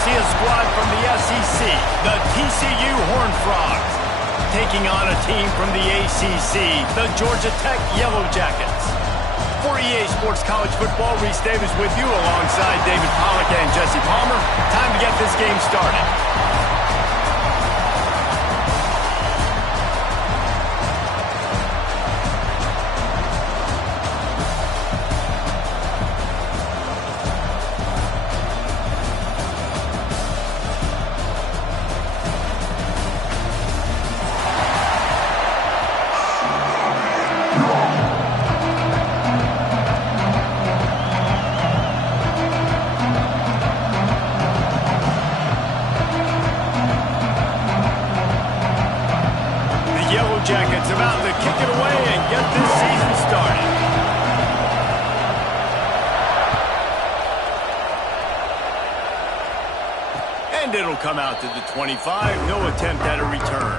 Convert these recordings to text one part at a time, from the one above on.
see a squad from the SEC, the TCU Horned Frogs, taking on a team from the ACC, the Georgia Tech Yellow Jackets. For EA Sports College Football, Reese Davis with you alongside David Pollack and Jesse Palmer. Time to get this game started. Jackets about to kick it away and get this season started. And it'll come out to the 25. No attempt at a return.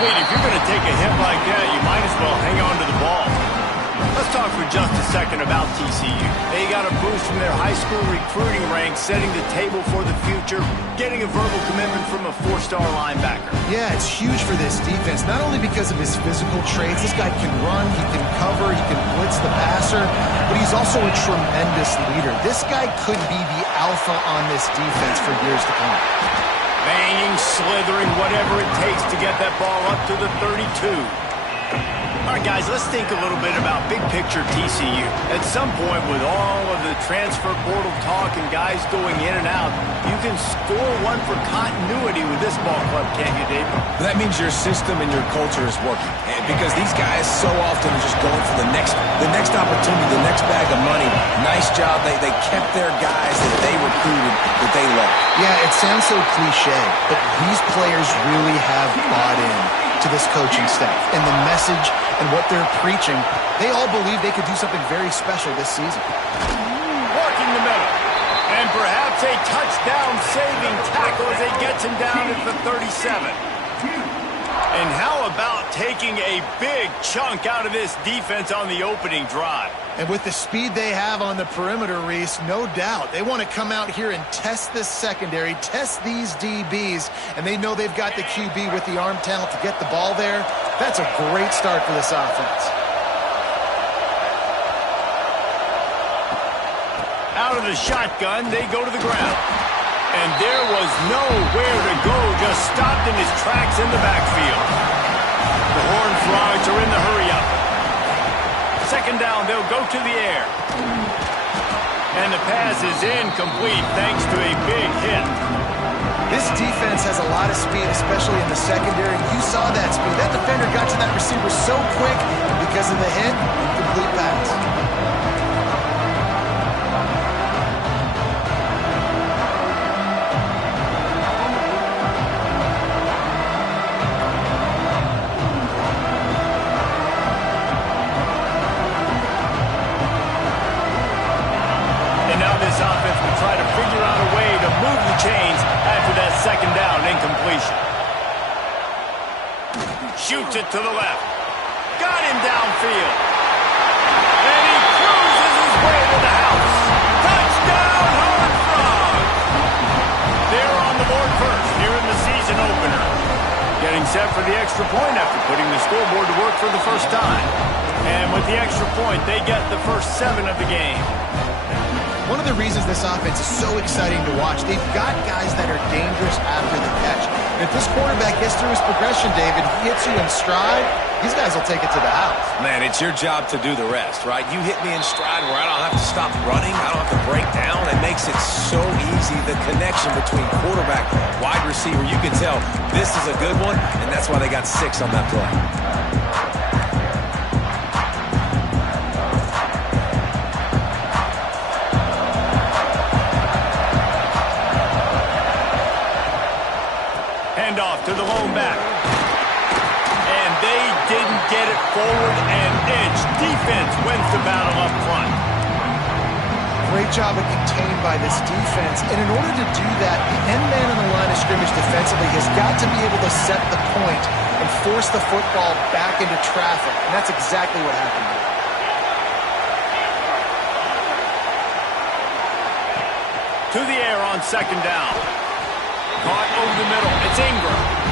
If you're going to take a hit like that, you might as well hang on to the ball. Let's talk for just a second about TCU. They got a boost from their high school recruiting ranks, setting the table for the future, getting a verbal commitment from a four-star linebacker. Yeah, it's huge for this defense, not only because of his physical traits. This guy can run, he can cover, he can blitz the passer, but he's also a tremendous leader. This guy could be the alpha on this defense for years to come. Banging, slithering, whatever it takes to get that ball up to the 32. All right, guys, let's think a little bit about big picture TCU. At some point, with all of the transfer portal talk and guys going in and out, you can score one for continuity with this ball club, can't you, David? That means your system and your culture is working. And because these guys so often are just going for the next opportunity, the next bag of money. Nice job. They kept their guys that they recruited, that they loved. Yeah, it sounds so cliche, but these players really have bought in to this coaching staff and the message and what they're preaching. They all believe they could do something very special this season. Working the middle. And perhaps a touchdown-saving tackle as it gets him down at the 37. And how about taking a big chunk out of this defense on the opening drive? And with the speed they have on the perimeter, Reese, no doubt, they want to come out here and test this secondary, test these DBs, and they know they've got the QB with the arm talent to get the ball there. That's a great start for this offense. Out of the shotgun, they go to the ground. And there was nowhere to go, just stopped in his tracks in the backfield. The Horned Frogs are in the hurry-up. Second down, they'll go to the air. And the pass is incomplete thanks to a big hit. This defense has a lot of speed, especially in the secondary. You saw that speed. That defender got to that receiver so quick, and because of the hit, incomplete pass. Offense will try to figure out a way to move the chains after that second down incompletion. Shoots it to the left. Got him downfield. And he cruises his way to the house. Touchdown, Horned Frogs! They're on the board first here in the season opener. Getting set for the extra point after putting the scoreboard to work for the first time. And with the extra point, they get the first 7 of the game. One of the reasons this offense is so exciting to watch, they've got guys that are dangerous after the catch. And if this quarterback gets through his progression, David, he hits you in stride, these guys will take it to the house. Man, it's your job to do the rest, right? You hit me in stride where I don't have to stop running, I don't have to break down. It makes it so easy, the connection between quarterback, wide receiver. You can tell this is a good one, and that's why they got 6 on that play. Off to the lone back. And they didn't get it forward and inch. Defense wins the battle up front. Great job of contained by this defense. And in order to do that, the end man on the line of scrimmage defensively has got to be able to set the point and force the football back into traffic. And that's exactly what happened here. To the air on second down. Caught over the middle. It's Ingram.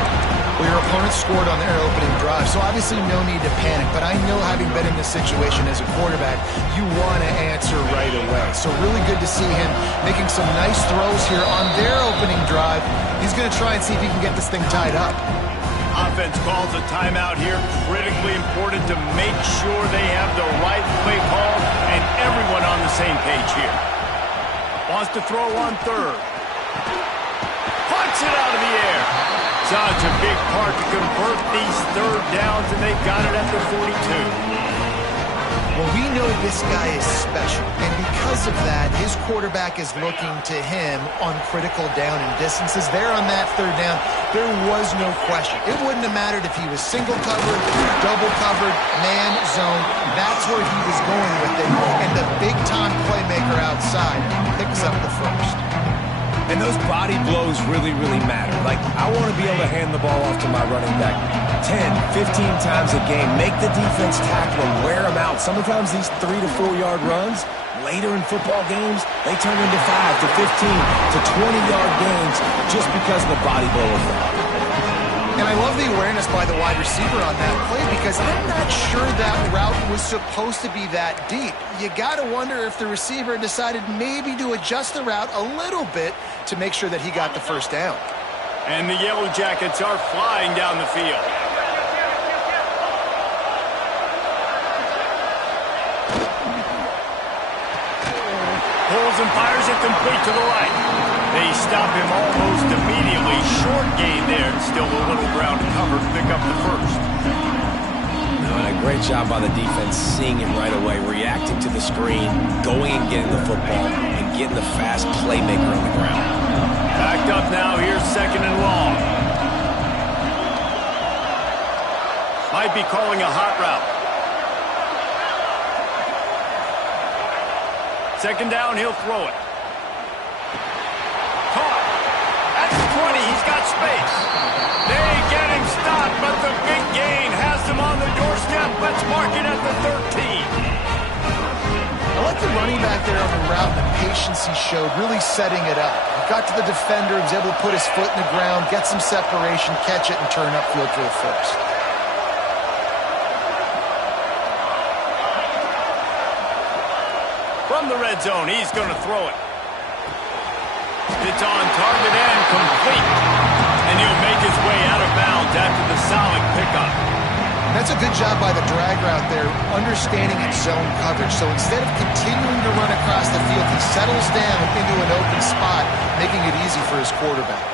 Well, your opponent scored on their opening drive, so obviously no need to panic. But I know, having been in this situation as a quarterback, you want to answer right away. So really good to see him making some nice throws here on their opening drive. He's going to try and see if he can get this thing tied up. Offense calls a timeout here. Critically important to make sure they have the right play call and everyone on the same page here. Wants to throw on third. Punts it out of the air. Such a big part to convert these third downs, and they've got it at the 42. Well, we know this guy is special, and because of that, his quarterback is looking to him on critical down and distances. There on that third down, there was no question. It wouldn't have mattered if he was single covered, double covered, man, zone. That's where he was going with it, and the big-time playmaker outside picks up the first. And those body blows really, really matter. Like, I want to be able to hand the ball off to my running back 10, 15 times a game. Make the defense tackle and wear them out. Sometimes these 3 to 4 yard runs, later in football games, they turn into 5 to 15 to 20-yard gains just because of the body blow effect. And I love the awareness by the wide receiver on that play, because I'm not sure that route was supposed to be that deep. You got to wonder if the receiver decided maybe to adjust the route a little bit to make sure that he got the first down. And the Yellow Jackets are flying down the field. Pulls and fires it complete to the right. They stop him almost immediately. Short gain there. Still a little ground cover to pick up the first. And a great job by the defense, seeing him right away, reacting to the screen, going and getting the football, and getting the fast playmaker on the ground. Backed up now. Here's second and long. Might be calling a hot route. Second down, he'll throw it. Caught. At the 20, he's got space. They get him stopped, but the big gain has him on the doorstep. Let's mark it at the 13. I like the running back there on the route, the patience he showed, really setting it up. He got to the defender, he was able to put his foot in the ground, get some separation, catch it, and turn upfield for the first. From the red zone, he's going to throw it. It's on target and complete. And he'll make his way out of bounds after the solid pickup. That's a good job by the drag route there, understanding its zone coverage. So instead of continuing to run across the field, he settles down into an open spot, making it easy for his quarterback.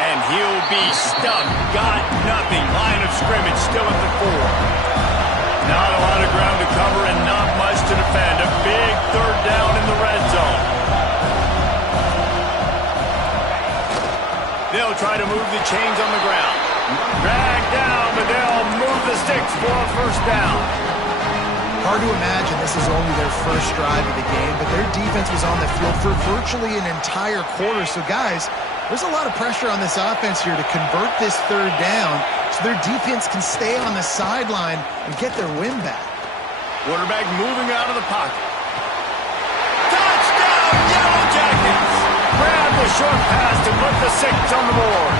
And he'll be stuck. Got nothing. Line of scrimmage still at the 4. Not a lot of ground to cover and not much to defend. A big third down in the red zone. They'll try to move the chains on the ground. Drag down, but they'll move the sticks for a first down. Hard to imagine this is only their first drive of the game, but their defense was on the field for virtually an entire quarter. So, guys, there's a lot of pressure on this offense here to convert this third down so their defense can stay on the sideline and get their win back. Quarterback moving out of the pocket. Touchdown, Yellow Jackets! Grab the short pass to put the 6 on the board.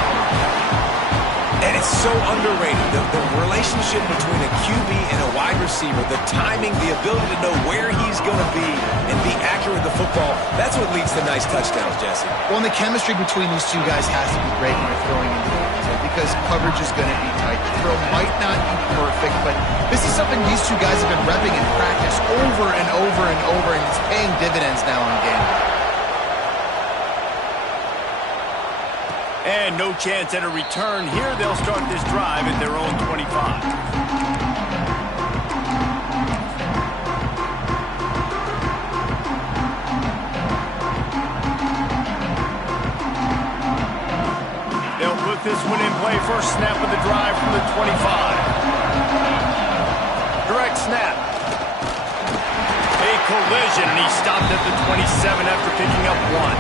And it's so underrated. The relationship between a QB and a wide receiver, the timing, the ability to know where he's going to be and be accurate with the football, that's what leads to nice touchdowns, Jesse. Well, and the chemistry between these two guys has to be great when they're throwing into the end zone, because coverage is going to be tight. The throw might not be perfect, but this is something these two guys have been repping in practice over and over and over, and it's paying dividends now on game day. And no chance at a return here. They'll start this drive at their own 25. They'll put this one in play. First snap of the drive from the 25. collision, and he stopped at the 27 after picking up 1.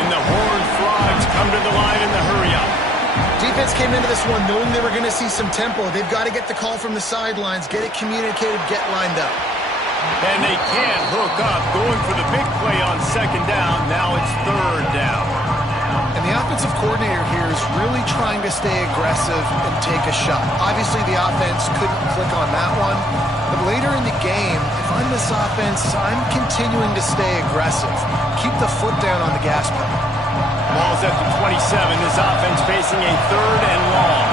And the Horned Frogs come to the line in the hurry-up. Defense came into this one knowing they were going to see some tempo. They've got to get the call from the sidelines, get it communicated, get lined up. And they can't hook up, going for the big play on second down. Now it's third down. And the offensive coordinator here is really trying to stay aggressive and take a shot. Obviously, the offense couldn't click on that one. But later in the game, if I'm this offense, I'm continuing to stay aggressive. Keep the foot down on the gas pedal. Ball's at the 27. This offense facing a third and long.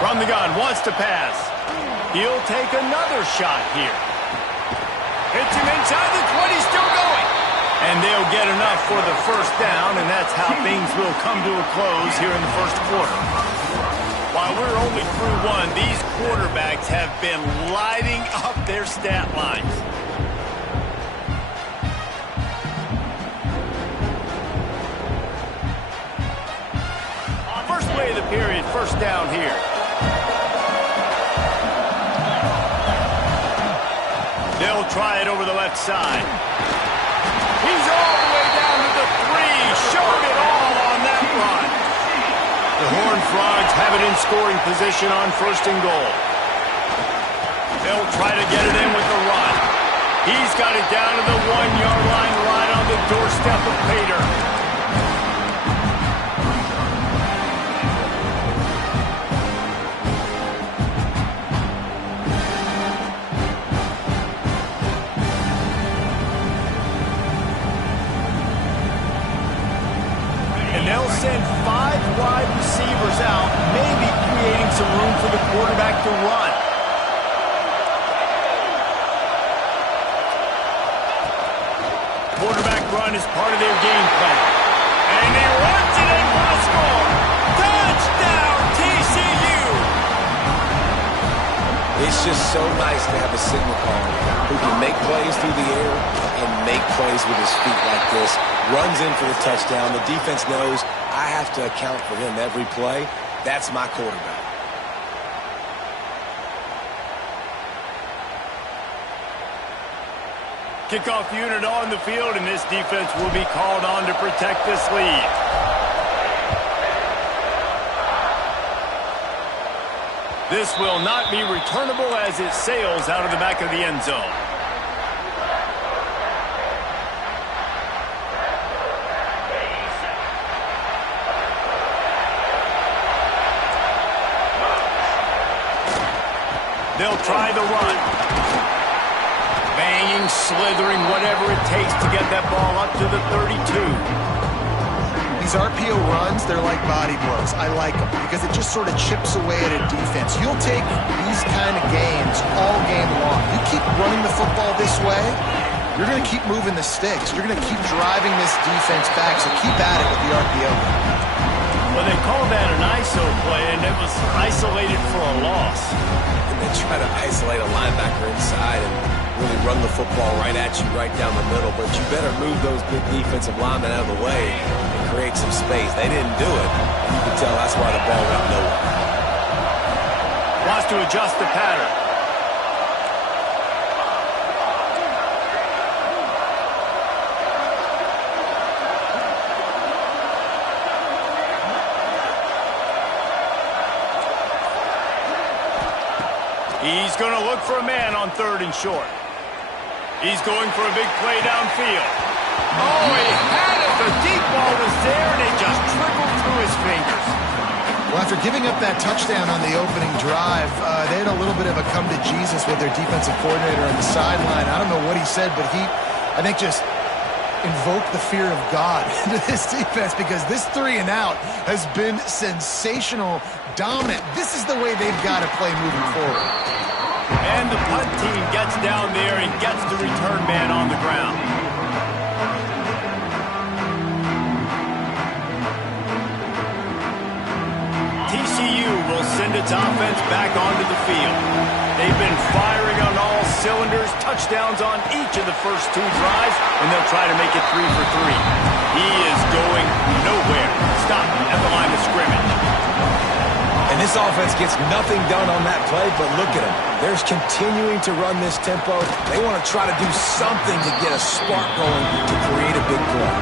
From the gun, wants to pass. He'll take another shot here. Hits him inside the 20, still going. And they'll get enough for the first down, and that's how things will come to a close here in the first quarter. While we're only through one, these quarterbacks have been lighting up their stat lines. First play of the period, first down here. They'll try it over the left side. He's all the way down to the 3. Showed it all on that run. The Horned Frogs have it in scoring position on first and goal. They'll try to get it in with the run. He's got it down to the 1-yard line right on the doorstep of Pater. They'll send 5 wide receivers out, maybe creating some room for the quarterback to run. Quarterback run is part of their game plan. And he runs it in for the score. Touchdown, TCU! It's just so nice to have a signal caller who can make plays through the air and make plays with his feet like this. Runs in for the touchdown. The defense knows I have to account for him every play. That's my quarterback. Kickoff unit on the field, and this defense will be called on to protect this lead. This will not be returnable as it sails out of the back of the end zone. They'll try the run. Banging, slithering, whatever it takes to get that ball up to the 32. These RPO runs, they're like body blows. I like them because it just sort of chips away at a defense. You'll take these kind of games all game long. You keep running the football this way, you're going to keep moving the sticks. You're going to keep driving this defense back, so keep at it with the RPO. Well, they called that an ISO play, and it was isolated for a loss. And they try to isolate a linebacker inside and really run the football right at you, right down the middle. But you better move those big defensive linemen out of the way and create some space. They didn't do it. You can tell that's why the ball went nowhere. Wants to adjust the pattern. He's going to look for a man on third and short. He's going for a big play downfield. Oh, he had it. The deep ball was there, and it just trickled through his fingers. Well, after giving up that touchdown on the opening drive, they had a little bit of a come to Jesus with their defensive coordinator on the sideline. I don't know what he said, but he, I think, just invoked the fear of God into this defense because this 3 and out has been sensational, dominant. This is the way they've got to play moving forward. And the punt team gets down there and gets the return man on the ground. TCU will send its offense back onto the field. They've been firing on all cylinders, touchdowns on each of the first 2 drives, and they'll try to make it 3 for 3. He is going nowhere. Stop at the line of scrimmage. And this offense gets nothing done on that play, but look at them. They're continuing to run this tempo. They want to try to do something to get a spark going to create a big play.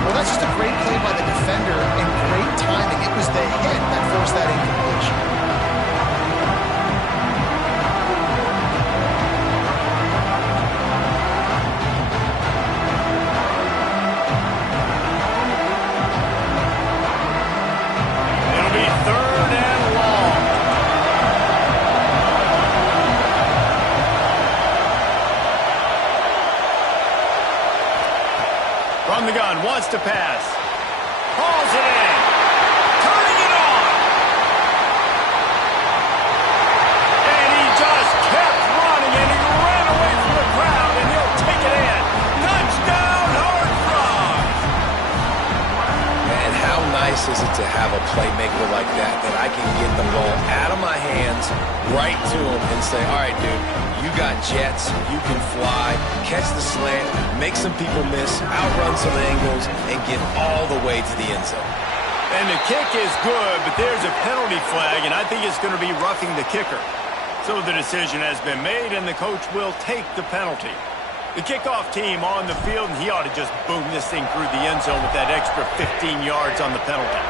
Well, that's just a great play by the defender and great timing. It was the hit that forced that incompletion. From the gun, wants to pass. Hauls it in. Turning it on. And he just kept running, and he ran away from the crowd, and he'll take it in. Touchdown, Hard Frogs! Man, how nice is it to have a playmaker like that I can get the ball out of my hands, right to him, and say, all right, dude, you got jets, you can fly, catch the slant, make some people miss, outrun some angles, and get all the way to the end zone. And the kick is good, but there's a penalty flag, and I think it's going to be roughing the kicker. So the decision has been made, and the coach will take the penalty. The kickoff team on the field, and he ought to just boom this thing through the end zone with that extra 15 yards on the penalty.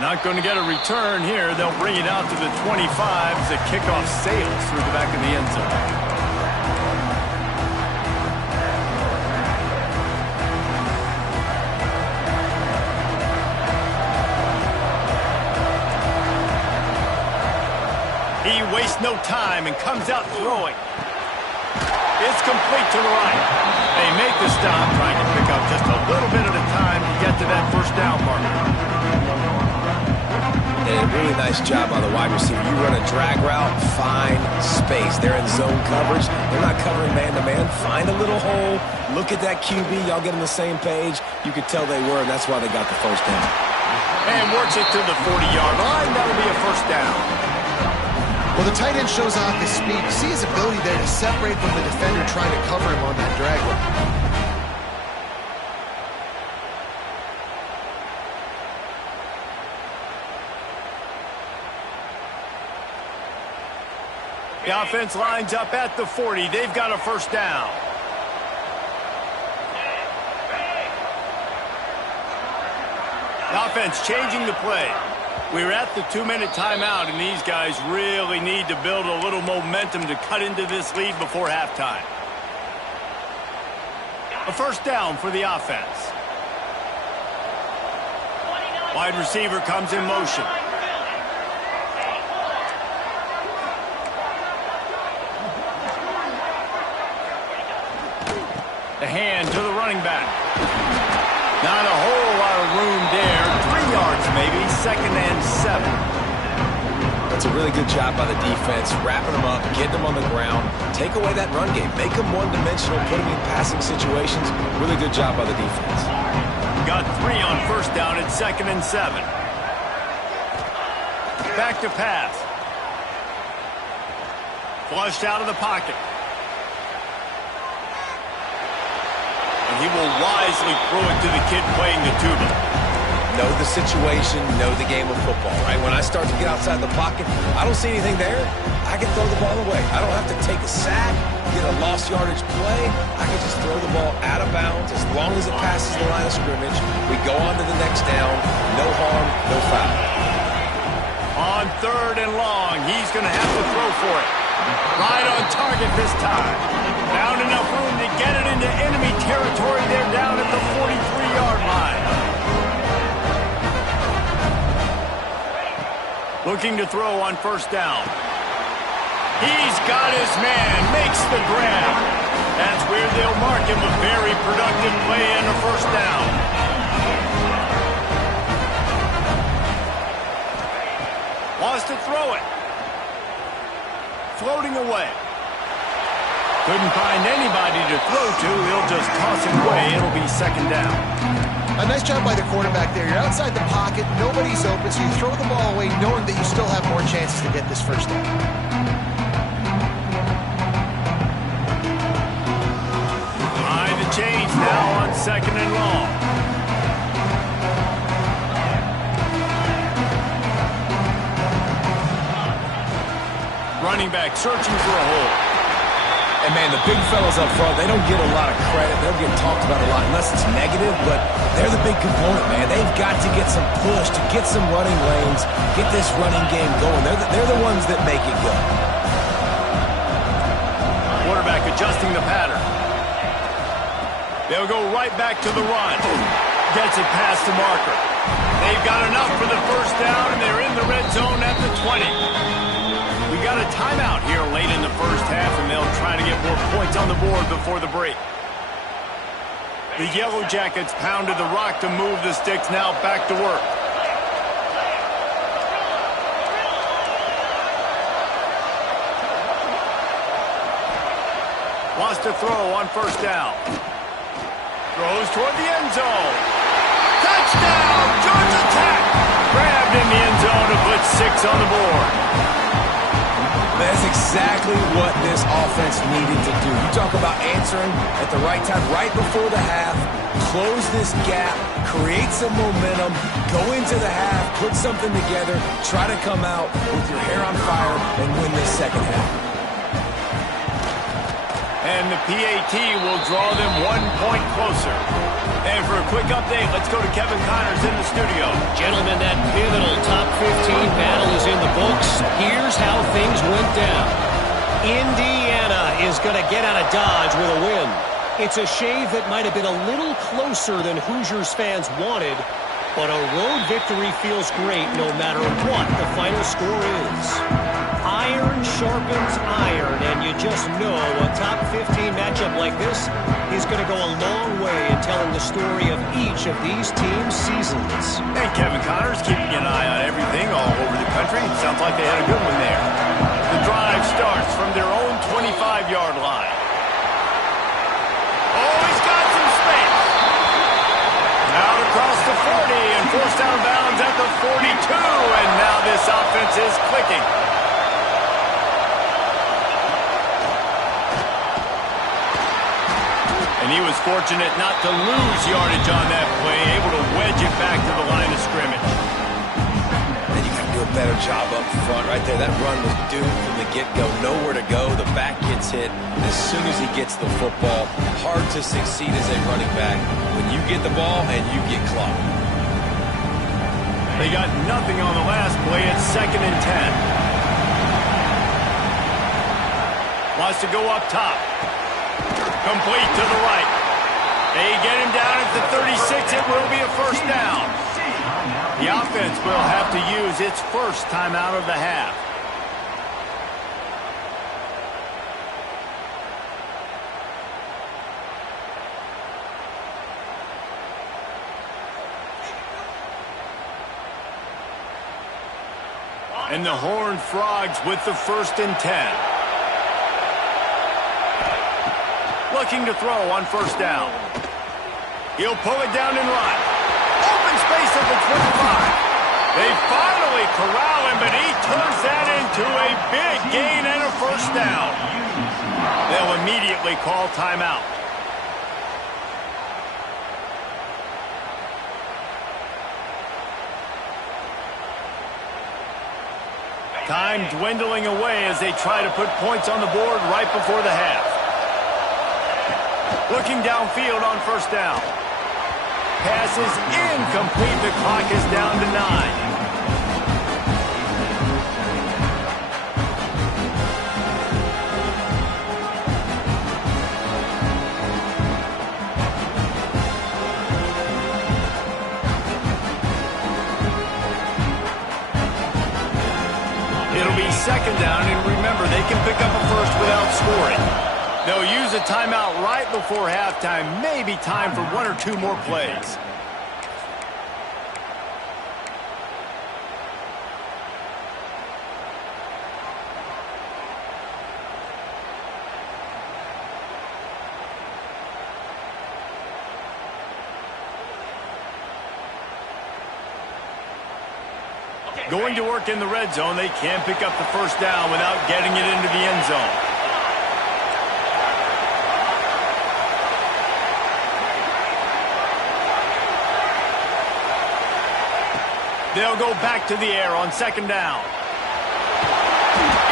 Not going to get a return here. They'll bring it out to the 25 as the kickoff sails through the back of the end zone. He wastes no time and comes out throwing. It's complete to the right. They make the stop, trying to pick up just a little bit at a time to get to that first down marker. And a really nice job by the wide receiver. You run a drag route, find space. They're in zone coverage. They're not covering man-to-man. Find a little hole. Look at that QB. Y'all get on the same page. You could tell they were, and that's why they got the first down. And works it to the 40-yard line. That'll be a first down. Well, the tight end shows off his speed. You see his ability there to separate from the defender trying to cover him on that drag route. The offense lines up at the 40. They've got a first down. The offense changing the play. We're at the 2-minute timeout, and these guys really need to build a little momentum to cut into this lead before halftime. A first down for the offense. Wide receiver comes in motion. The hand to the running back. Not a whole lot of room there. 3 yards maybe, 2nd and 7. That's a really good job by the defense, wrapping them up, getting them on the ground, take away that run game, make them one-dimensional, put them in passing situations. Really good job by the defense. Got 3 on first down at 2nd and 7. Back to pass. Flushed out of the pocket. He will wisely throw it to the kid playing the tuba. Know the situation, know the game of football, right? When I start to get outside the pocket, I don't see anything there. I can throw the ball away. I don't have to take a sack, get a lost yardage play. I can just throw the ball out of bounds as long as it passes the line of scrimmage. We go on to the next down. No harm, no foul. On 3rd and long, he's going to have to throw for it. Right on target this time. Found enough room to get it into enemy territory. They're down at the 43-yard line. Looking to throw on first down. He's got his man, makes the grab. That's where they'll mark him. A very productive play and a first down. Wants to throw it. Floating away. Couldn't find anybody to throw to. He'll just toss it away. It'll be 2nd down. A nice job by the quarterback there. You're outside the pocket. Nobody's open, so you throw the ball away knowing that you still have more chances to get this first down. Behind the chains now on 2nd and long. running back searching for a hole. And, man, the big fellas up front, they don't get a lot of credit. They don't get talked about a lot unless it's negative, but they're the big component, man. They've got to get some push, to get some running lanes, get this running game going. They're the ones that make it go. Quarterback adjusting the pattern. They'll go right back to the run. Gets it past the marker. They've got enough for the first down, and they're in the red zone at the 20. We got a timeout here late in the first half, and they'll try to get more points on the board before the break. The Yellow Jackets pounded the rock to move the sticks, now back to work. Wants to throw on first down. Throws toward the end zone. Touchdown, Georgia Tech! Grabbed in the end zone to put 6 on the board. That's exactly what this offense needed to do. You talk about answering at the right time, right before the half, close this gap, create some momentum, go into the half, put something together, try to come out with your hair on fire and win this second half. And the PAT will draw them 1 point closer. And for a quick update, let's go to Kevin Connors in the studio. Gentlemen, that pivotal top 15 battle is in the books. Here's how things went down. Indiana is going to get out of Dodge with a win. It's a shave that might have been a little closer than Hoosiers fans wanted, but a road victory feels great no matter what the final score is. Iron sharpens iron, and you just know a top 15 matchup like this is going to go a long way in telling the story of each of these teams' seasons. And Kevin Connors keeping an eye on everything all over the country. Sounds like they had a good one there. The drive starts from their own 25-yard line. Oh, he's got some space. Out across the 40 and forced out of bounds at the 42, and now this offense is clicking. And he was fortunate not to lose yardage on that play, able to wedge it back to the line of scrimmage. And you got to do a better job up front right there. That run was doomed from the get-go. Nowhere to go. The back gets hit as soon as he gets the football. Hard to succeed as a running back when you get the ball and you get clocked. They got nothing on the last play. It's 2nd and 10. Wants to go up top. Complete to the right. They get him down at the 36. It will be a first down. The offense will have to use its first timeout of the half. And the Horned Frogs with the 1st and 10. Looking to throw on first down. He'll pull it down and run. Open space at the 25. They finally corral him, but he turns that into a big gain and a first down. They'll immediately call timeout. Time dwindling away as they try to put points on the board right before the half. Looking downfield on first down. Pass is incomplete. The clock is down to 9. It'll be 2nd down, and remember, they can pick up a first without scoring. They'll use a timeout right before halftime. Maybe time for 1 or 2 more plays. Going to work in the red zone, they can't pick up the first down without getting it into the end zone. They'll go back to the air on 2nd down.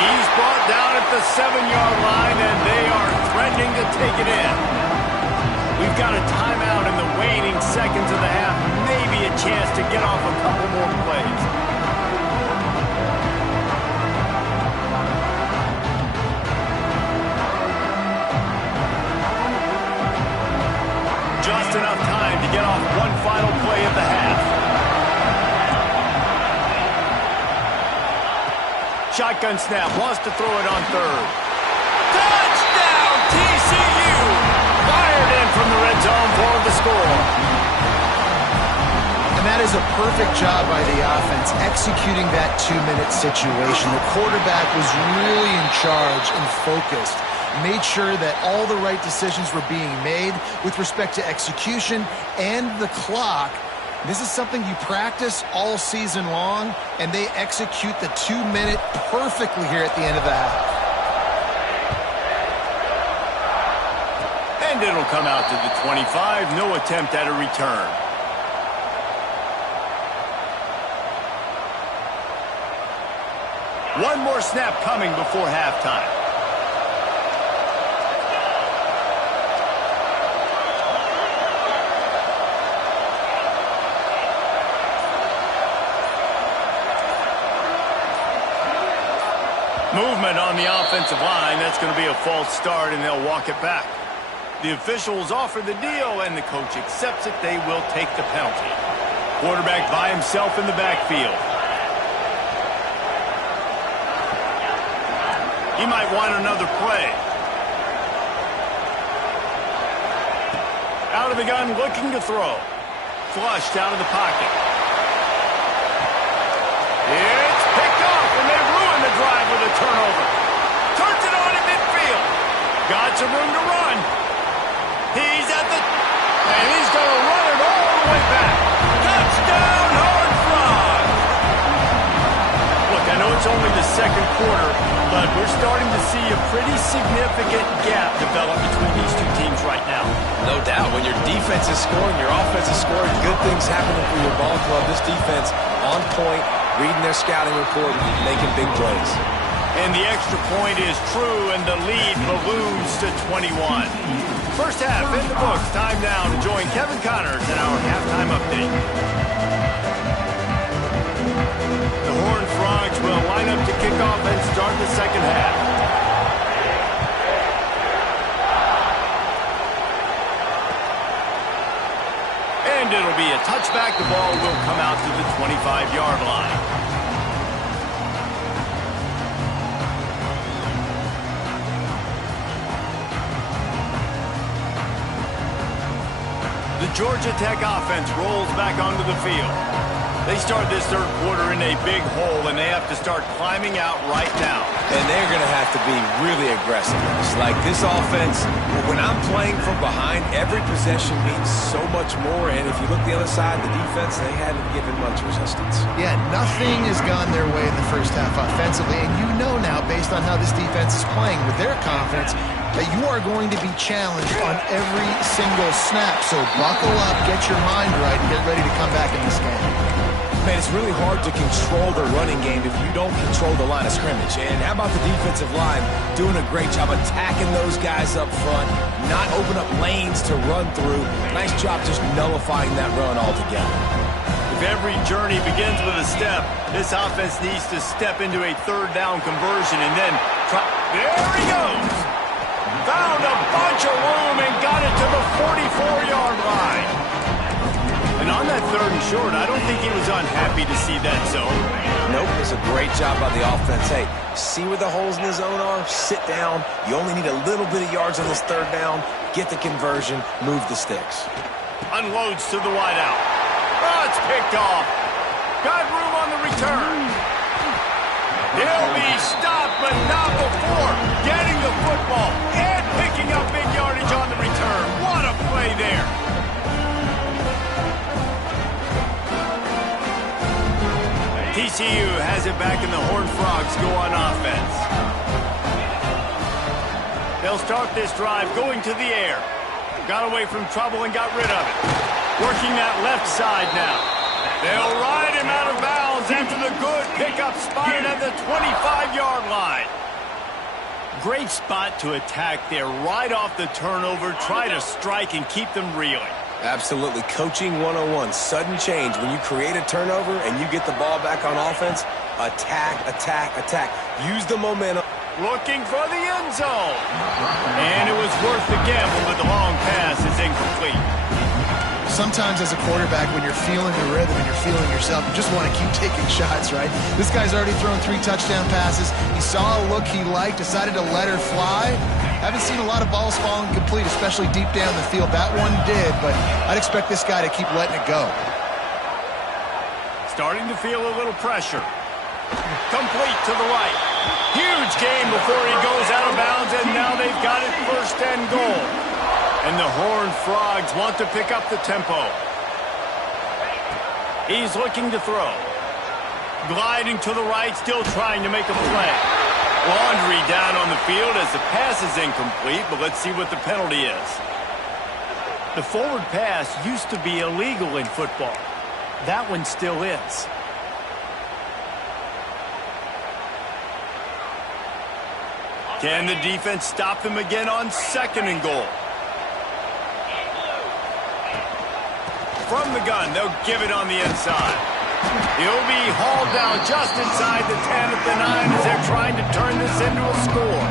He's brought down at the 7-yard line, and they are threatening to take it in. We've got a timeout in the waning seconds of the half. Maybe a chance to get off a couple more plays. Just enough time to get off one final play of the half. Shotgun snap, wants to throw it on third. Touchdown, TCU! Fired in from the red zone for the score. And that is a perfect job by the offense, executing that 2-minute situation. The quarterback was really in charge and focused. Made sure that all the right decisions were being made with respect to execution and the clock. This is something you practice all season long, and they execute the 2-minute perfectly here at the end of the half. And it'll come out to the 25. No attempt at a return. One more snap coming before halftime. Movement on the offensive line. That's going to be a false start, and they'll walk it back. The officials offer the deal, and the coach accepts it. They will take the penalty. Quarterback by himself in the backfield. He might want another play. Out of the gun, looking to throw. Flushed out of the pocket. It's picked off, and they ruin the drive with a turnover. Turns it on in midfield. Got some room to run. He's at the... and he's going to run it all the way back. Touchdown, Horned Frogs! Look, I know it's only the second quarter, but we're starting to see a pretty significant gap develop between these two teams right now. No doubt. When your defense is scoring, your offense is scoring, good things happening for your ball club. This defense on point, reading their scouting report, making big plays. And the extra point is true, and the lead balloons to 21. First half in the books. Time now to join Kevin Connors in our halftime update. The Horned Frogs will line up to kick off and start the second half. And it'll be a touchback. The ball will come out to the 25-yard line. The Georgia Tech offense rolls back onto the field. They start this third quarter in a big hole, and they have to start climbing out right now. And they're going to have to be really aggressive. It's like this offense, when I'm playing from behind, every possession means so much more. And if you look the other side, the defense, they haven't given much resistance. Yeah, nothing has gone their way in the first half offensively. And you know now, based on how this defense is playing with their confidence, that you are going to be challenged on every single snap. So buckle up, get your mind right, and get ready to come back in this game. Man, it's really hard to control the running game if you don't control the line of scrimmage. And how about the defensive line doing a great job attacking those guys up front, not open up lanes to run through. Nice job just nullifying that run altogether. If every journey begins with a step, this offense needs to step into a third down conversion and then try. There he goes. Found a bunch of room and got it to the 44-yard line. And on that third and short, I don't think he was unhappy to see that zone. Nope, it's a great job by the offense. Hey, see where the holes in the zone are? Sit down. You only need a little bit of yards on this third down. Get the conversion. Move the sticks. Unloads to the wideout. Oh, it's picked off. Got room on the return. He'll be stopped, but not before getting the football and picking up big yardage on the return. What a play there. TCU has it back, and the Horned Frogs go on offense. They'll start this drive going to the air. Got away from trouble and got rid of it. Working that left side now. They'll ride him out of bounds after the good pickup spotted at the 25-yard line. Great spot to attack there right off the turnover. Try to strike and keep them reeling. Absolutely. Coaching 101. Sudden change. When you create a turnover and you get the ball back on offense, attack, attack, attack. Use the momentum. Looking for the end zone. And it was worth the gamble, but the long pass is incomplete. Sometimes as a quarterback, when you're feeling the rhythm and you're feeling yourself, you just want to keep taking shots, right? This guy's already thrown 3 touchdown passes. He saw a look he liked, decided to let her fly. Haven't seen a lot of balls falling complete, especially deep down the field. That one did, but I'd expect this guy to keep letting it go. Starting to feel a little pressure. Complete to the right. Huge gain before he goes out of bounds, and now they've got it first and goal. And the Horned Frogs want to pick up the tempo. He's looking to throw. Gliding to the right, still trying to make a play. Laundry down on the field as the pass is incomplete, but let's see what the penalty is. The forward pass used to be illegal in football. That one still is. Can the defense stop them again on second and goal? From the gun, they'll give it on the inside. He'll be hauled down just inside the 10 at the 9 as they're trying to turn this into a score.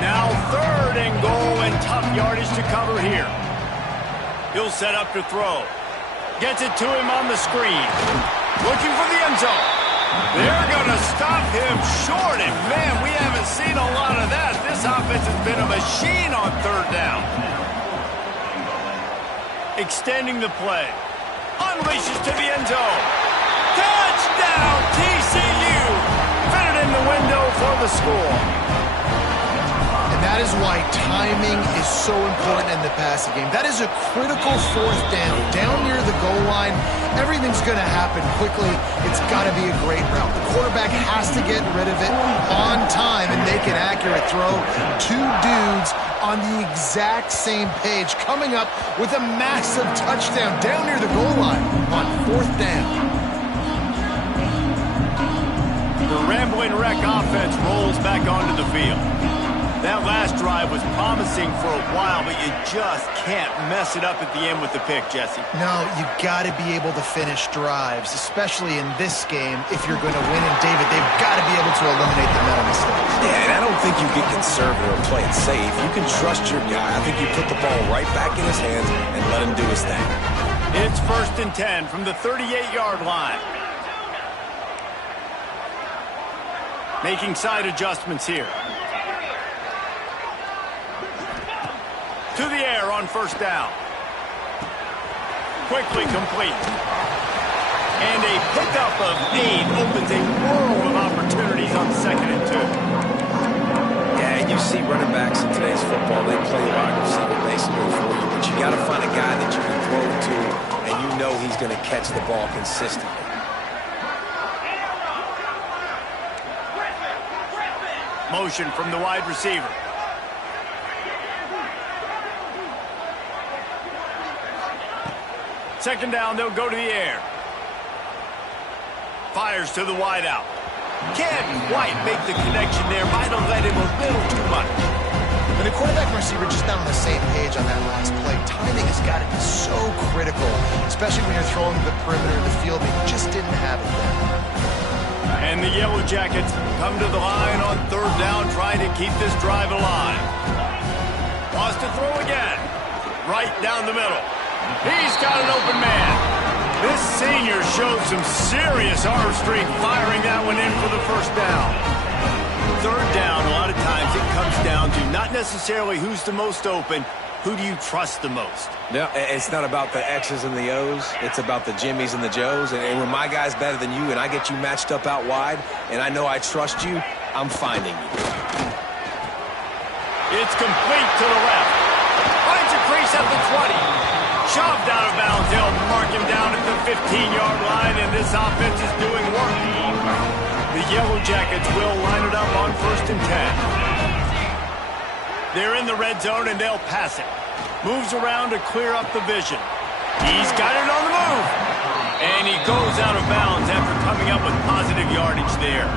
Now third and goal and tough yardage to cover here. He'll set up to throw. Gets it to him on the screen. Looking for the end zone. They're going to stop him short, and man, we haven't seen a lot of that. This offense has been a machine on third down. Extending the play. Unleashes to the end zone. Touchdown, TCU! Fitted in the window for the score. And that is why timing is so important in the passing game. That is a critical fourth down. Down near the goal line, everything's going to happen quickly. It's got to be a great route. The quarterback has to get rid of it on time and make an accurate throw. 2 dudes on the exact same page, coming up with a massive touchdown down near the goal line on fourth down. The Rambling Wreck offense rolls back onto the field. That last drive was promising for a while, but you just can't mess it up at the end with the pick, Jesse. No, you got to be able to finish drives, especially in this game. If you're going to win, and David, they've got to be able to eliminate the mental mistakes. Yeah, and I don't think you get conservative or play it safe. You can trust your guy. I think you put the ball right back in his hands and let him do his thing. It's first and 10 from the 38-yard line. Making side adjustments here. To the air on first down. Quickly complete. And a pickup of 8 opens a world of opportunities on second and 2. Yeah, and you see running backs in today's football, they play wide receiver basically for you, but you got to find a guy that you can throw to, and you know he's going to catch the ball consistently. Motion from the wide receiver. Second down, they'll go to the air. Fires to the wideout. Can't quite make the connection there. Might have led him a little too much. When the quarterback and receiver just not on the same page on that last play, timing has got to be so critical, especially when you're throwing the perimeter of the field. They just didn't have it there. And the Yellow Jackets come to the line on third down, trying to keep this drive alive. Wants to throw again. Right down the middle. He's got an open man. This senior showed some serious arm strength firing that one in for the first down. Third down, a lot of times it comes down to not necessarily who's the most open, who do you trust the most? Yeah, it's not about the X's and the O's. It's about the Jimmys and the Joes. And when my guy's better than you and I get you matched up out wide and I know I trust you, I'm finding you. It's complete to the left. Finds a crease at the 20. Shoved out of bounds. They'll mark him down at the 15-yard line, and this offense is doing work. The Yellow Jackets will line it up on first and 10. They're in the red zone, and they'll pass it. Moves around to clear up the vision. He's got it on the move. And he goes out of bounds after coming up with positive yardage there.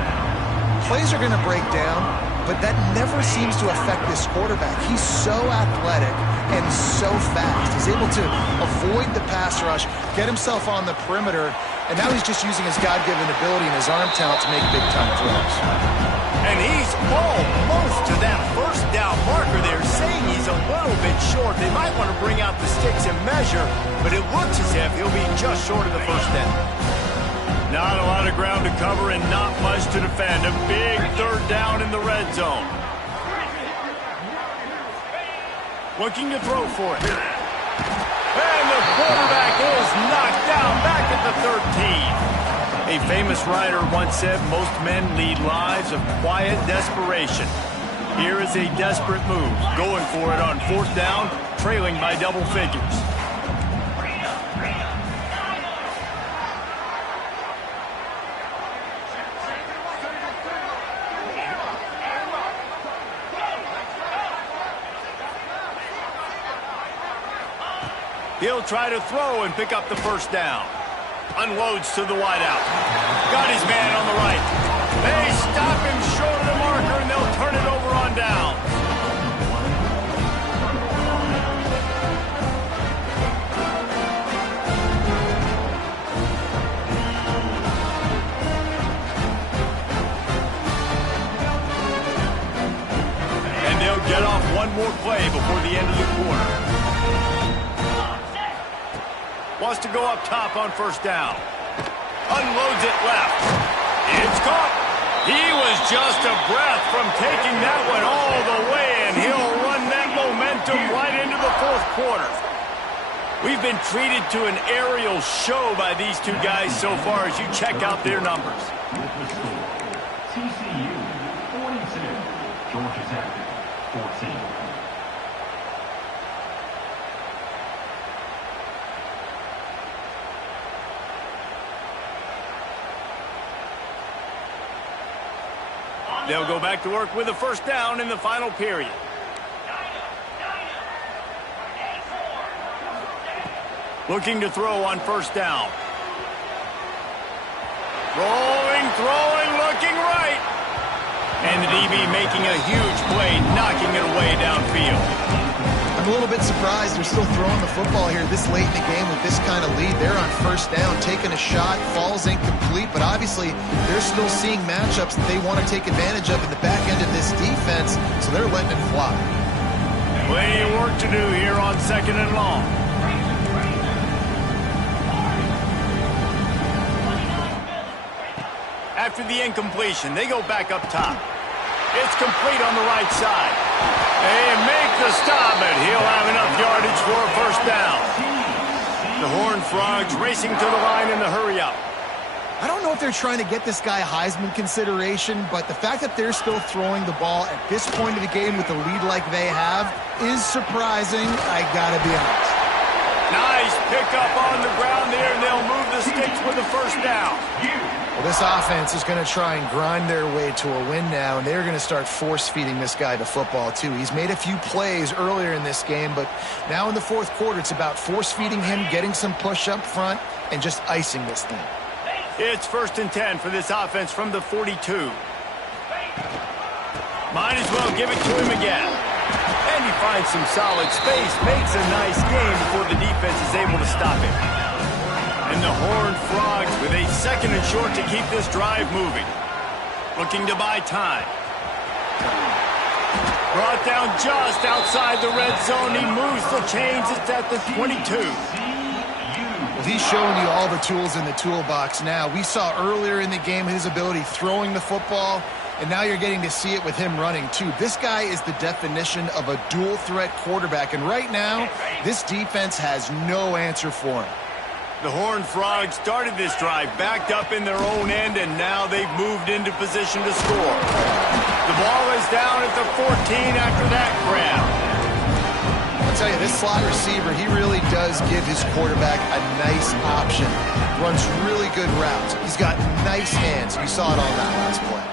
Plays are going to break down, but that never seems to affect this quarterback. He's so athletic and so fast. He's able to avoid the pass rush, get himself on the perimeter, and now he's just using his God-given ability and his arm talent to make big-time throws. And he's almost to that first down marker there, saying he's a little bit short. They might want to bring out the sticks and measure, but it looks as if he'll be just short of the first down. Not a lot of ground to cover and not much to defend. A big third down in the red zone. Looking to throw for it. And the quarterback is knocked down back at the 13. A famous writer once said, most men lead lives of quiet desperation. Here is a desperate move, going for it on fourth down, trailing by double figures. He'll try to throw and pick up the first down. Unloads to the wideout. Got his man on the right. They stop him short of the marker, and they'll turn it over on down. And they'll get off one more play before the end of the quarter. Wants to go up top on first down. Unloads it left. It's caught. He was just a breath from taking that one all the way, and he'll run that momentum right into the fourth quarter. We've been treated to an aerial show by these two guys so far as you check out their numbers. TCU 42, Georgia Tech 14. They'll go back to work with a first down in the final period. Looking to throw on first down. Throwing, looking right. And the DB making a huge play, knocking it away downfield. I'm a little bit surprised they're still throwing the football here this late in the game with this kind of lead. They're on first down, taking a shot, falls incomplete, but obviously they're still seeing matchups that they want to take advantage of in the back end of this defense, so they're letting it fly. Plenty of work to do here on second and long. After the incompletion, they go back up top. It's complete on the right side. They make the stop, and he'll have enough yardage for a first down. The Horned Frogs racing to the line in the hurry up. I don't know if they're trying to get this guy Heisman consideration, but the fact that they're still throwing the ball at this point of the game with a lead like they have is surprising, I gotta be honest. Nice pickup on the ground there, and they'll move the sticks with the first down. Well, this offense is going to try and grind their way to a win now, and they're going to start force-feeding this guy the football, too. He's made a few plays earlier in this game, but now in the fourth quarter, it's about force-feeding him, getting some push up front, and just icing this thing. It's 1st and 10 for this offense from the 42. Might as well give it to him again. And he finds some solid space, makes a nice game before the defense is able to stop him. And the Horned Frogs with a 2nd and short to keep this drive moving. Looking to buy time. Brought down just outside the red zone. He moves the chains. It's at the 22. Well, he's showing you all the tools in the toolbox now. We saw earlier in the game his ability throwing the football, and now you're getting to see it with him running, too. This guy is the definition of a dual-threat quarterback, and right now, this defense has no answer for him. The Horned Frogs started this drive backed up in their own end, and now they've moved into position to score. The ball is down at the 14 after that grab. I'll tell you, this slot receiver, he really does give his quarterback a nice option. Runs really good routes. He's got nice hands. You saw it on that last play.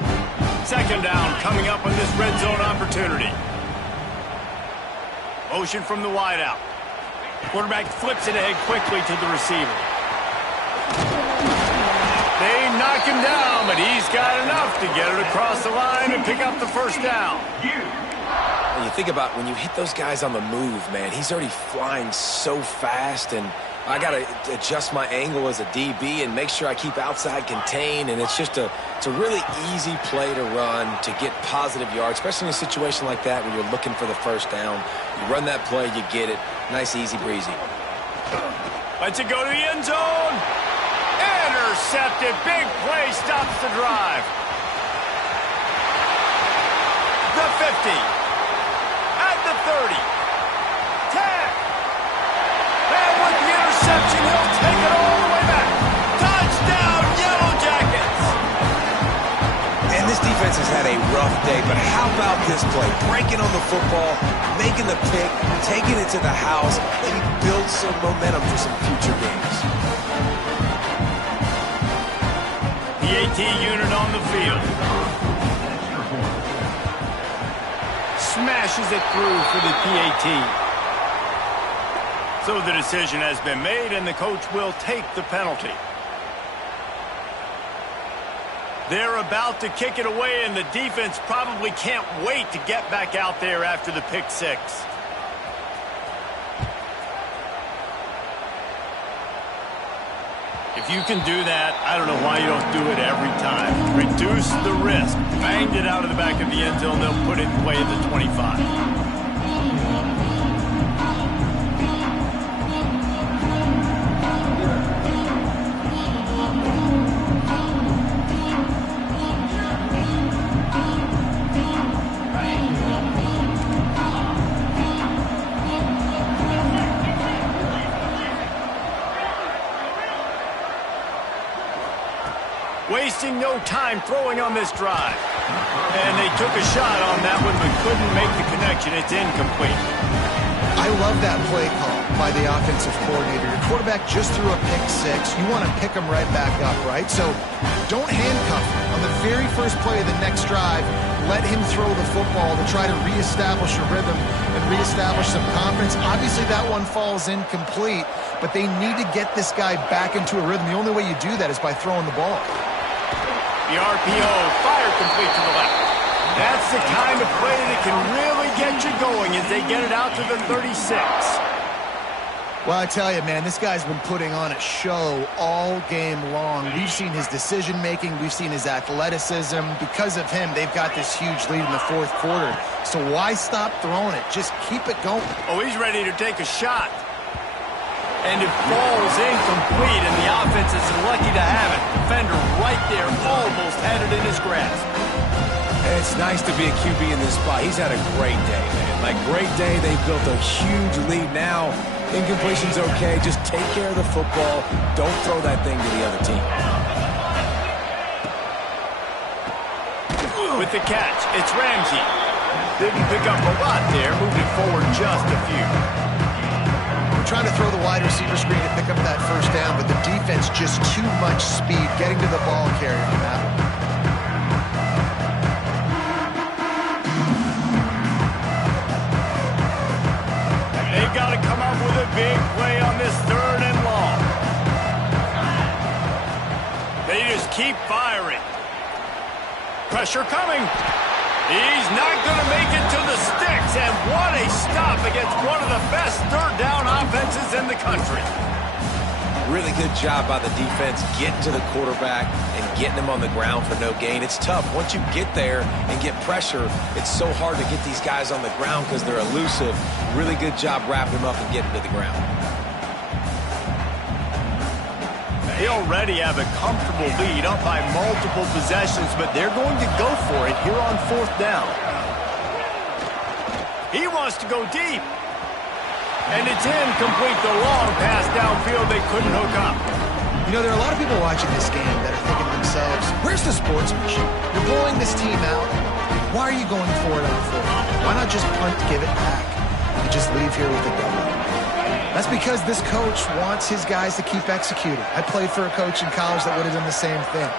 2nd down coming up on this red zone opportunity. Motion from the wideout. Quarterback flips it ahead quickly to the receiver. They knock him down, but he's got enough to get it across the line and pick up the first down. When you think about when you hit those guys on the move, man, he's already flying so fast, and I got to adjust my angle as a DB and make sure I keep outside contained, and it's a really easy play to run to get positive yards, especially in a situation like that when you're looking for the first down. You run that play, you get it. Nice, easy breezy. Lets it go to the end zone. Intercepted. Big play stops the drive. The 50. At the 30. 10. And with the interception, he'll take it all the way back. Touchdown, Yellow Jackets. And this defense has had a rough day, but how about this play? Breaking on the football, making the pick, taking it to the house, maybe build some momentum for some future games. The AT unit on the field. Smashes it through for the PAT. So the decision has been made, and the coach will take the penalty. They're about to kick it away, and the defense probably can't wait to get back out there after the pick six. If you can do that, I don't know why you don't do it every time. Reduce the risk. Banged it out of the back of the end zone. They'll put it away at the 25. Wasting no time throwing on this drive. And they took a shot on that one but couldn't make the connection. It's incomplete. I love that play call by the offensive coordinator. Your quarterback just threw a pick six. You want to pick him right back up, right? So don't handcuff him. On the very first play of the next drive, let him throw the football to try to reestablish a rhythm and reestablish some confidence. Obviously, that one falls incomplete, but they need to get this guy back into a rhythm. The only way you do that is by throwing the ball. The RPO fired complete to the left. That's the kind of play that can really get you going as they get it out to the 36. Well, I tell you, man, this guy's been putting on a show all game long. We've seen his decision-making. We've seen his athleticism. Because of him, they've got this huge lead in the fourth quarter. So why stop throwing it? Just keep it going. Oh, he's ready to take a shot. And it falls incomplete, and the offense is lucky to have it. Defender right there almost had it in his grasp. It's nice to be a QB in this spot. He's had a great day, man. Like, great day. They've built a huge lead now. Incompletion's okay. Just take care of the football. Don't throw that thing to the other team. With the catch, it's Ramsey. Didn't pick up a lot there, moving forward just a few. Trying to throw the wide receiver screen to pick up that first down, but the defense just too much speed getting to the ball carrier on that one. They've got to come up with a big play on this third and long. They just keep firing. Pressure coming. He's not going to make it to the sticks, and what a stop against one of the best third down offenses in the country. Really good job by the defense getting to the quarterback and getting him on the ground for no gain. It's tough. Once you get there and get pressure, it's so hard to get these guys on the ground because they're elusive. Really good job wrapping him up and getting to the ground. They already have a comfortable lead up by multiple possessions, but they're going to go for it here on fourth down. He wants to go deep. And it's incomplete. The long pass downfield, they couldn't hook up. You know, there are a lot of people watching this game that are thinking to themselves, where's the sportsmanship? You're blowing this team out. Why are you going for it on fourth? Why not just punt, give it back, and just leave here with a W? That's because this coach wants his guys to keep executing. I played for a coach in college that would have done the same thing.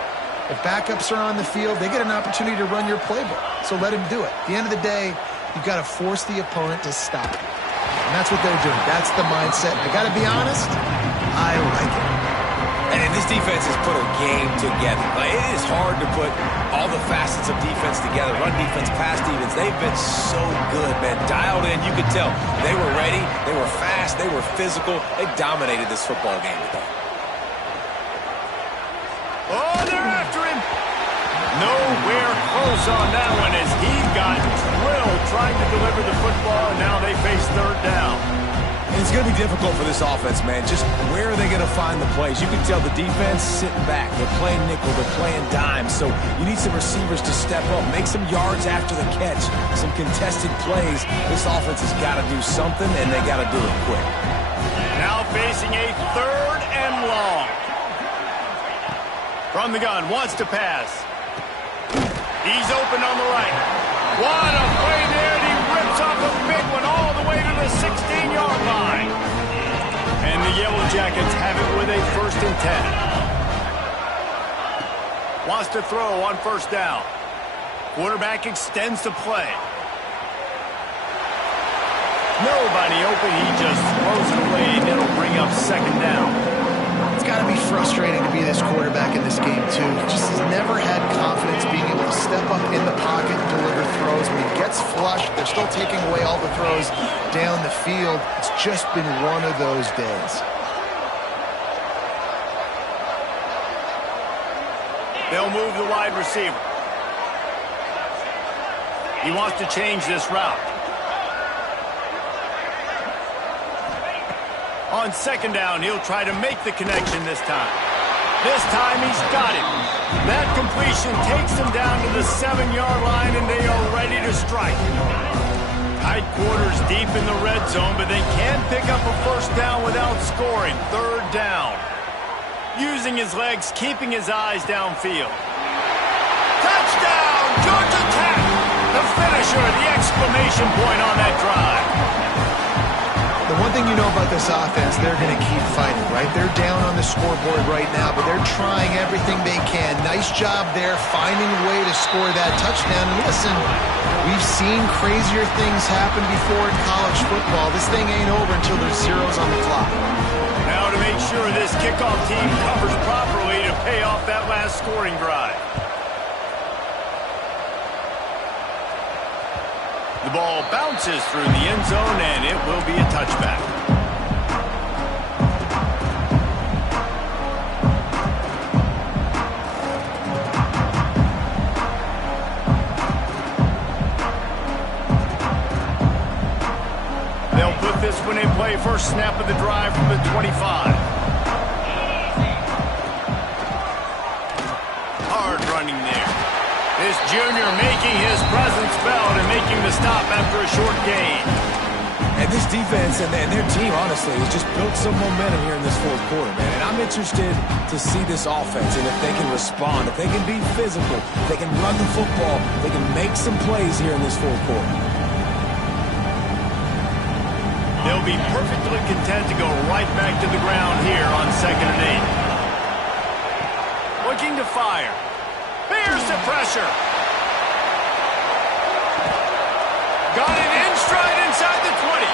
If backups are on the field, they get an opportunity to run your playbook. So let him do it. At the end of the day, you've got to force the opponent to stop. And that's what they're doing. That's the mindset. I got to be honest, I like it. And in This defense has put a game together. Like, it is hard to put all the facets of defense together. Run defense, pass defense. They've been so good, man. Dialed in, you could tell. They were ready. They were fast. They were physical. They dominated this football game today. Oh, they're after him. Nowhere close on that one as he got drilled trying to deliver the football, and now they face third down. And it's going to be difficult for this offense, man. Just where are they going to find the plays? You can tell the defense sitting back. They're playing nickel. They're playing dime. So you need some receivers to step up, make some yards after the catch, some contested plays. This offense has got to do something, and they got to do it quick. Now facing a third and long. From the gun, wants to pass. He's open on the right. What a play there, and he rips off a big one all the way to the 16-yard line. And the Yellow Jackets have it with a 1st and 10. Wants to throw on 1st down. Quarterback extends the play. Nobody open, he just throws it away, and it'll bring up 2nd down. It's got to be frustrating to be this quarterback in this game, too. He just has never had confidence being able to step up in the pocket and deliver throws. When he gets flushed, they're still taking away all the throws down the field. It's just been one of those days. They'll move the wide receiver. He wants to change this route. On 2nd down, he'll try to make the connection this time. This time he's got it. That completion takes them down to the 7-yard line, and they are ready to strike. Tight quarters deep in the red zone, but they can pick up a 1st down without scoring. 3rd down. Using his legs, keeping his eyes downfield. Touchdown! Georgia Tech! The finisher, the exclamation point on that drive. The one thing you know about this offense, they're going to keep fighting, right? They're down on the scoreboard right now, but they're trying everything they can. Nice job there, finding a way to score that touchdown. And listen, we've seen crazier things happen before in college football. This thing ain't over until there's zeros on the clock. Now to make sure this kickoff team covers properly to pay off that last scoring drive. The ball bounces through the end zone, and it will be a touchback. They'll put this one in play, first snap of the drive from the 25. Hard running there. This junior making his presence felt and making the stop after a short gain. And this defense and their team, honestly, has just built some momentum here in this 4th quarter, man. And I'm interested to see this offense and if they can respond, if they can be physical, if they can run the football, they can make some plays here in this 4th quarter. They'll be perfectly content to go right back to the ground here on 2nd and 8. Looking to fire. Bears the pressure. Got it in stride inside the 20.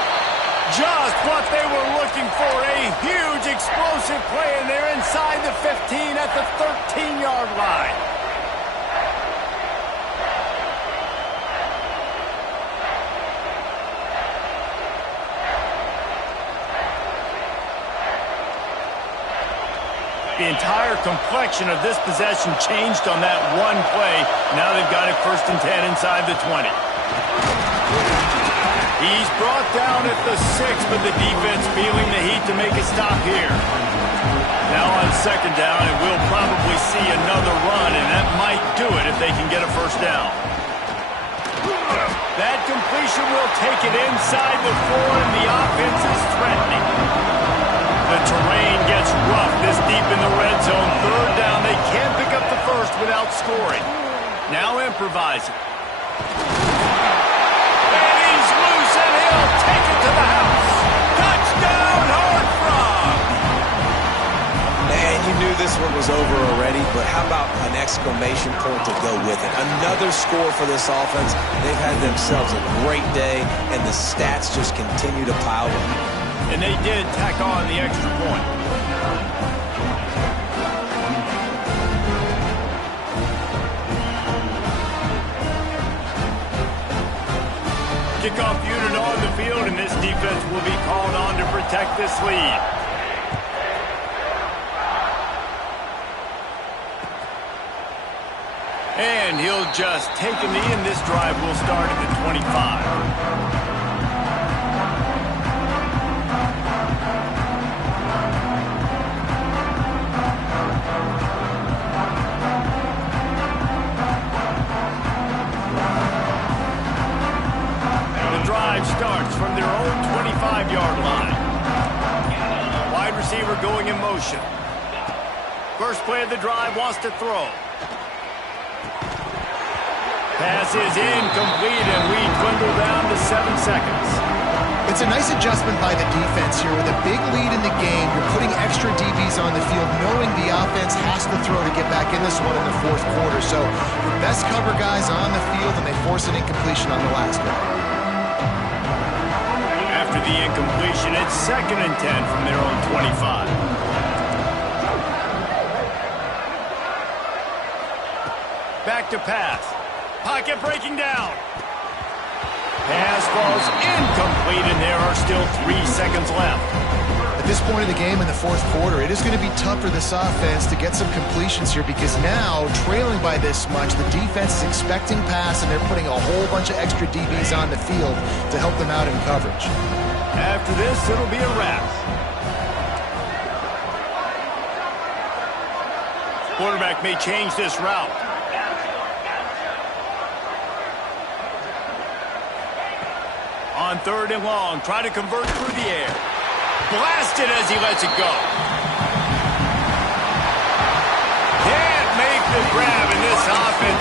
Just what they were looking for. A huge explosive play, and they're inside the 15 at the 13-yard line. The entire complexion of this possession changed on that one play. Now they've got it 1st and 10 inside the 20. He's brought down at the 6, but the defense feeling the heat to make a stop here. Now on 2nd down, and we'll probably see another run, and that might do it if they can get a 1st down. That completion will take it inside the 4, and the offense is threatening. The terrain gets rough this deep in the red zone. 3rd down, they can't pick up the 1st without scoring. Now improvising. And he's loose, and he'll take it to the house. Touchdown, Hard Frog! Man, you knew this one was over already, but how about an exclamation point to go with it? Another score for this offense. They've had themselves a great day, and the stats just continue to pile up. And they did tack on the extra point. Kickoff unit on the field, and this defense will be called on to protect this lead. And he'll just take a knee, and this drive will start at the 25. Starts from their own 25-yard line. Wide receiver going in motion. First play of the drive, wants to throw. Pass is incomplete, and we dwindle down to 7 seconds. It's a nice adjustment by the defense here. With a big lead in the game, you're putting extra DBs on the field, knowing the offense has to throw to get back in this one in the fourth quarter. So your best cover guys on the field, and they force an incompletion on the last one. After the incompletion, it's 2nd and 10 from their own 25. Back to pass. Pocket breaking down. Pass falls incomplete, and there are still 3 seconds left. At this point of the game in the fourth quarter, it is going to be tough for this offense to get some completions here, because now, trailing by this much, the defense is expecting pass, and they're putting a whole bunch of extra DBs on the field to help them out in coverage. After this, it'll be a wrap. Quarterback may change this route. On 3rd and long, try to convert through the air. Blasted as he lets it go. Can't make the grab, and this offense